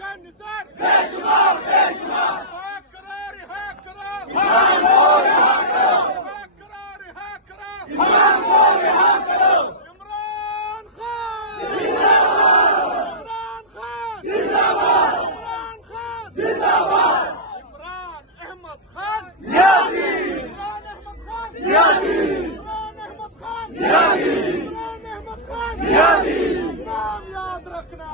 جانثار نام یاد رکھنا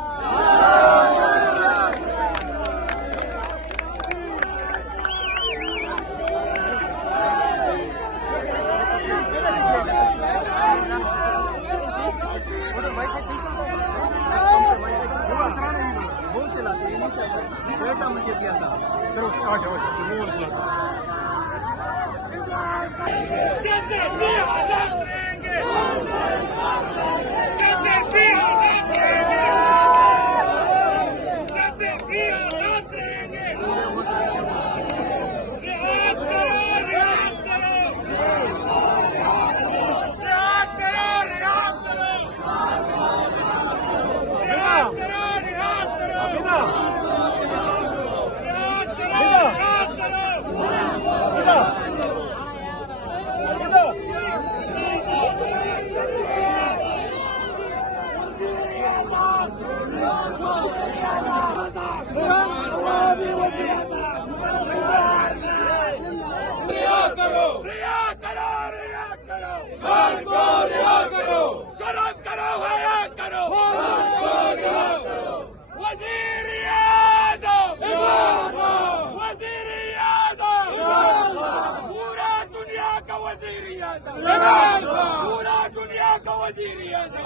شرم کرو حیا کرو وزیر اعظم وزیر اعظم پورا دنیا کا وزیر اعظم پورا دنیا کا وزیر اعظم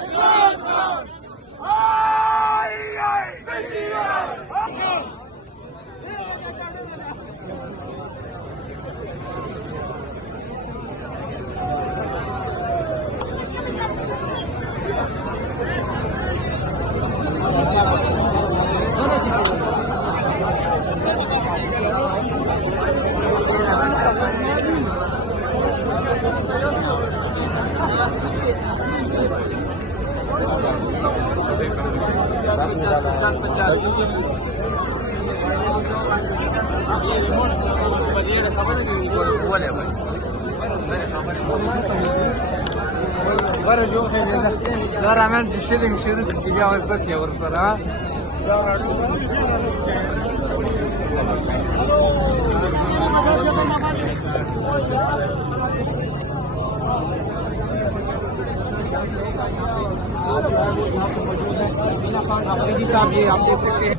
صاحب یہ آپ دیکھ سکتے ہیں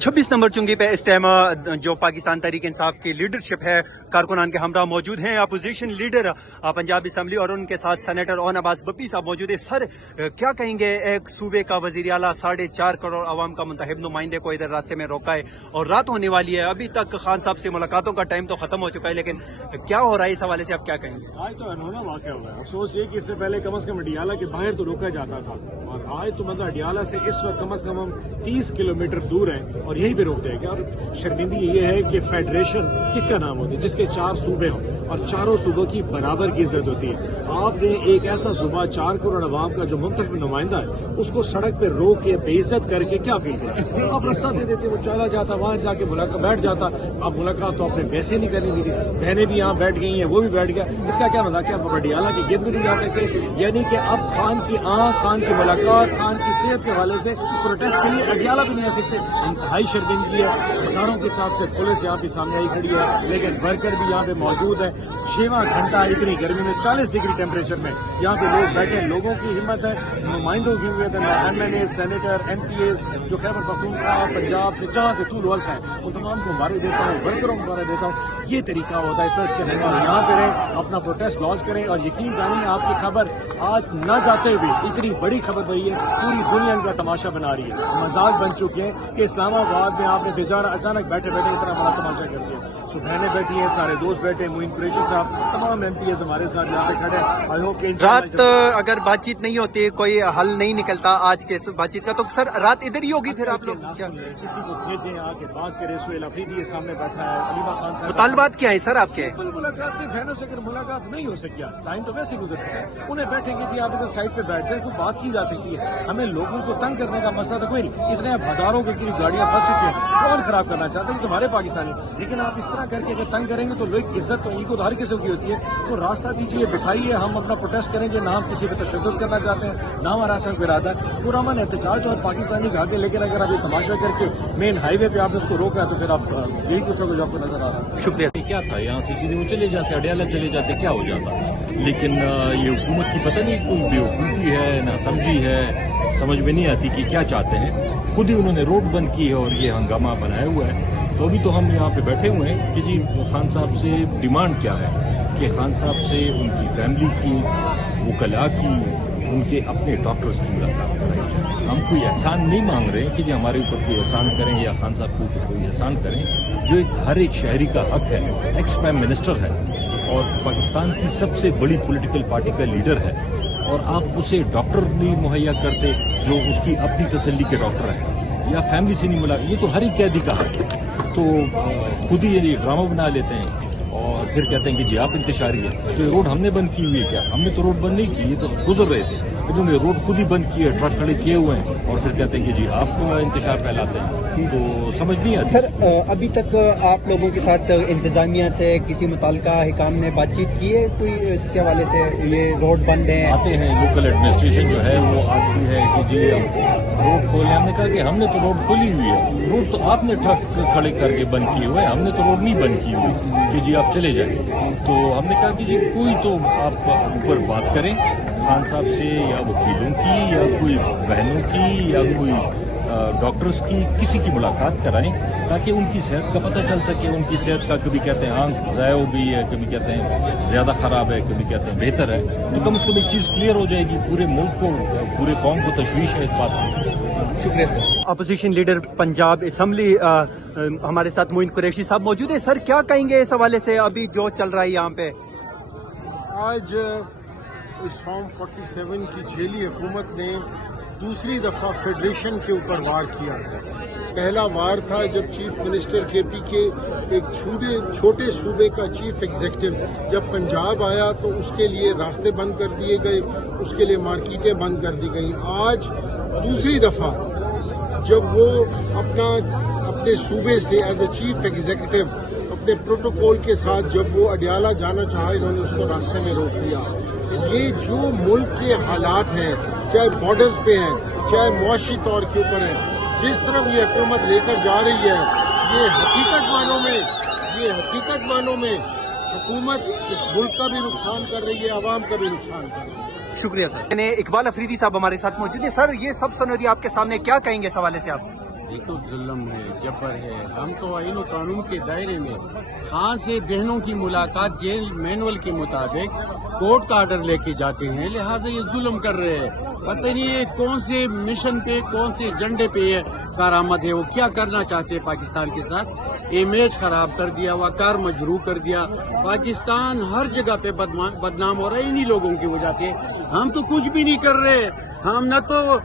چھبیس نمبر چنگی پہ اس ٹائم جو پاکستان تحریک انصاف کی لیڈرشپ ہے کارکنان کے ہمراہ موجود ہیں. اپوزیشن لیڈر پنجاب اسمبلی اور ان کے ساتھ سینیٹر اون عباس بپی صاحب موجود ہیں. سر کیا کہیں گے، ایک صوبے کا وزیر اعلیٰ 4.5 کروڑ عوام کا منتخب نمائندے کو ادھر راستے میں روکا ہے اور رات ہونے والی ہے. ابھی تک خان صاحب سے ملاقاتوں کا ٹائم تو ختم ہو چکا ہے، لیکن کیا ہو رہا ہے اس حوالے سے آپ کیا کہیں گے؟ آج تو انہونا واقعہ ہوا ہے. افسوس یہ کہ اس سے پہلے کم از کم اڈیالہ کے باہر تو روکا جاتا تھا، اور آج تو مطلب اڈیالہ سے اس وقت کم از کم ہم 30 کلومیٹر دور ہیں اور یہیں پہ روک دیں گے. اور شرمندگی یہ ہے کہ فیڈریشن کس کا نام ہوتی ہے جس کے 4 صوبے ہوں اور چاروں صوبوں کی برابر کی عزت ہوتی ہے. آپ نے ایک ایسا صوبہ 4 کروڑ عوام کا جو منتخب نمائندہ ہے اس کو سڑک پہ روک کے بے عزت کر کے کیا فیل کرتے؟ آپ رستہ دے دیتے، وہ چلا جاتا، وہاں جا کے بیٹھ جاتا. اب ملاقات تو آپ نے ویسے نہیں کرنی دی تھی. بہنیں بھی یہاں بیٹھ گئی ہیں، وہ بھی بیٹھ گیا. اس کا کیا مطلب کہ آپ اڈیالہ کی گرد بھی نہیں جا سکتے؟ یعنی کہ اب خان کی آنکھ، خان کی ملاقات، خان کی صحت کے حوالے سے پروٹیسٹ کے لیے اڈیالہ بھی نہیں آ سکتے. انتہائی شرمندگی ہے. ہزاروں کے حساب سے پولیس یہاں پہ سامنے آئی کھڑی ہے، لیکن ورکر بھی یہاں پہ موجود ہے. 6वां घंटा इतनी गर्मी में 40 डिग्री टेम्परेचर में यहाँ पे लोग बैठे, लोगों की हिम्मत है, नुमाइंदों की हिम्मत है, MNA, सेनेटर, MPs जो खैबर पख्तूनख्वा, पंजाब से जहाँ से तूल वर्ष है उन तमाम को मुबारक देता हूँ, वर्करों को मुबारक देता हूँ। ये तरीका होता है प्रेस के रहने वाले, यहाँ पे रहें, अपना प्रोटेस्ट लॉन्च करें और यकीन जानिए आपकी खबर आज न जाते हुए इतनी बड़ी खबर बनी है, पूरी दुनिया इनका तमाशा बना रही है, मजाक बन चुके हैं कि इस्लामाबाद में आपने बेचारा अचानक बैठे बैठे इतना बड़ा तमाशा कर दिया। सो बहनें बैठी हैं, सारे दोस्त बैठे हैं, मोइन कुरैशी साहब, तमाम MPs हमारे साथ यहाँ पे खड़े हैं। आई होप कि रात अगर बातचीत नहीं होती, कोई हल नहीं निकलता आज के इस बातचीत का, तो सर रात इधर ही होगी फिर आप लोग क्या? किसी को भेजें आके बात करें। सुहेल अफरीदी सामने बैठा है, अलीमा खान साहब, मुतालबात क्या है सर आपके? सिंपल मुलाकात की, बहनों से अगर मुलाकात नहीं हो सकी, टाइम तो वैसे गुजर चुका है, उन्हें बैठेंगे जी आप इधर साइड पे बैठ जाए तो बात की जा सकती है। हमें लोगों को तंग करने का मसला तो कोई नहीं, इतने हजारों की गाड़ियां फंस चुकी हैं, कौन खराब करना चाहते हैं तुम्हारे पाकिस्तानी, लेकिन आप इस तरह करके अगर तंग करेंगे तो लोग इज्जत तो इनको तो हर किसी की होती है, तो रास्ता दीजिए, बिठाइए, हम अपना प्रोटेस्ट करेंगे, ना हम किसी पे तशद्दुद करना चाहते हैं, ना हमारा सब इरादा है, पूरा मन एहतजाज और पाकिस्तानी भाग के, लेकिन अगर आप ये तमाशा करके मेन हाईवे पे आपने उसको रोका तो फिर आप यही कुछ होगा जो आपको नजर आ रहा है। शुक्रिया। क्या था, यहाँ से सीधे वो चले जाते, अडियाला चले जाते, क्या हो जाता। लेकिन ये हुकूमत की पता नहीं कोई बेवकूफ़ी है, ना समझी है, समझ में नहीं आती कि क्या चाहते हैं। खुद ही उन्होंने रोड बंद की है और ये हंगामा बनाया हुआ है। तो अभी तो हम यहाँ पे बैठे हुए हैं कि जी खान साहब से डिमांड क्या है कि खान साहब से उनकी फैमिली की, वकला की, उनके अपने डॉक्टर्स की मुलाकात कराई जाए। हम कोई एहसान नहीं मांग रहे हैं कि जी हमारे ऊपर कोई एहसान करें या खान साहब के ऊपर कोई एहसान करें, जो एक हर एक शहरी का हक है। एक्स प्राइम मिनिस्टर है और पाकिस्तान की सबसे बड़ी पॉलिटिकल पार्टी का लीडर है, और आप उसे डॉक्टर नहीं मुहैया करते जो उसकी अपनी तसल्ली के डॉक्टर हैं, या फैमिली से नहीं मिला, ये तो हर एक कैदी का हक है। तो खुद ही ये ड्रामा बना लेते हैं और फिर कहते हैं कि जी आप इंतशारी है। तो ये रोड हमने बंद की हुई है क्या? हमने तो रोड बंद नहीं की, ये तो गुजर रहे थे, इन्होंने रोड खुद ही बंद की है, ट्रक खड़े किए हुए हैं और फिर कहते हैं कि जी आप इंतशार फैलाते हैं। तो समझ नहीं आती। सर अभी तक आप लोगों के साथ इंतजामिया से किसी मुताल्लिका हिकाम ने बातचीत की है कोई इसके हवाले से? ये रोड बंद है, आते हैं लोकल एडमिनिस्ट्रेशन जो है वो आती है कि जी रोड खोले। हमने कहा कि हमने तो रोड खोली हुई है, रोड तो आपने ट्रक खड़े करके बंद किए हुए, हमने तो रोड नहीं बंद की हुई कि जी आप चले जाए। तो हमने कहा कि जी कोई तो आप ऊपर बात करें खान साहब से, या वकीलों की, या कोई बहनों की, या कोई डॉक्टर्स की, किसी की मुलाकात कराएं ताकि उनकी सेहत का पता चल सके। उनकी सेहत का कभी कहते हैं आंख ज़ाया हो गई है, कभी कहते हैं ज़्यादा ख़राब है, कभी कहते हैं बेहतर है, तो कम से कम एक चीज़ क्लियर हो जाएगी। पूरे मुल्क को, पूरे कौम को तशवीश है इस बात की। शुक्रिया sir. Opposition leader Punjab assembly हमारे साथ मोइन कुरैशी साहब मौजूद है। सर क्या कहेंगे इस हवाले से अभी जो चल रहा है यहाँ पे? आज इस फॉर्म 47 की झेली हुकूमत ने दूसरी दफा फेडरेशन के ऊपर वार किया है। पहला वार था जब चीफ मिनिस्टर KP के एक छोटे सूबे का चीफ एग्जीक्यूटिव जब पंजाब आया तो उसके लिए रास्ते बंद कर दिए गए, उसके लिए मार्केटें बंद कर दी गई। आज दूसरी दफा जब वो अपने सूबे से एज ए चीफ एग्जीक्यूटिव अपने प्रोटोकॉल के साथ जब वो अडियाला जाना चाहा, इन्होंने उसको रास्ते में रोक दिया। ये जो मुल्क के हालात हैं, चाहे बॉर्डर्स पे हैं, चाहे मुआशी तौर के ऊपर है, जिस तरफ ये हुकूमत लेकर जा रही है, ये हकीकत मानों में हुकूमत इस मुल्क का भी नुकसान कर रही है, आवाम का भी नुकसान कर रही है। शुक्रिया सर। मैंने इकबाल अफरीदी साहब हमारे साथ मौजूद है। सर ये सब सिनेरियो आपके सामने, क्या कहेंगे इस हवाले से आप? देखो जुल्म है, जबर है। हम तो आईन और कानून के दायरे में खान से बहनों की मुलाकात जेल मैनुअल के मुताबिक कोर्ट का ऑर्डर लेके जाते हैं, लिहाजा ये जुल्म कर रहे हैं। पता नहीं ये कौन से मिशन पे, कौन से एजेंडे पे कारआमद है, वो क्या करना चाहते हैं पाकिस्तान के साथ। इमेज खराब कर दिया, वकार मजरू कर दिया। पाकिस्तान हर जगह पे बदनाम हो रहा है इन्हीं लोगों की वजह से। हम तो कुछ भी नहीं कर रहे, हम न तो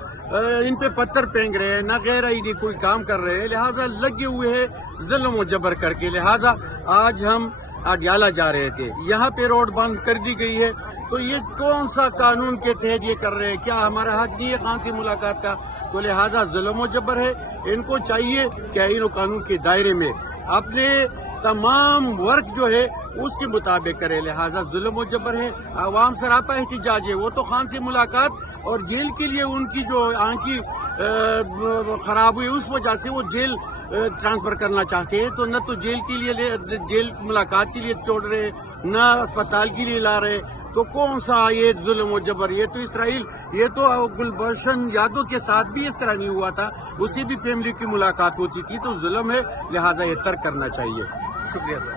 इन पे पत्थर फेंक रहे हैं, न गैर आईनी कोई काम कर रहे हैं, लिहाजा लगे हुए हैं जुल्म और जबर करके। लिहाजा आज हम अडियाला जा रहे थे, यहाँ पे रोड बंद कर दी गई है, तो ये कौन सा कानून के तहत ये कर रहे हैं? क्या हमारा हक नहीं है खान से मुलाकात का? तो लिहाजा जुल्म और जबर है। इनको चाहिए कि आईन और कानून के दायरे में अपने तमाम वर्क जो है उसके मुताबिक करे, लिहाजा जुल्म और जबर है। आवाम सरापा एहतजाज है, वो तो खान से मुलाकात और जेल के लिए उनकी जो आंखी खराब हुई उस वजह से वो जेल ट्रांसफर करना चाहते हैं, तो न तो जेल के लिए जेल मुलाकात के लिए छोड़ रहे, نہ اسپتال کے لیے لا رہے، تو کون سا یہ ظلم و جبر؟ یہ تو اسرائیل، یہ تو گلبشن یادو کے ساتھ بھی اس طرح نہیں ہوا تھا، اسی بھی فیملی کی ملاقات ہوتی تھی، تو ظلم ہے، لہٰذا یہ ترک کرنا چاہیے۔ شکریہ سر۔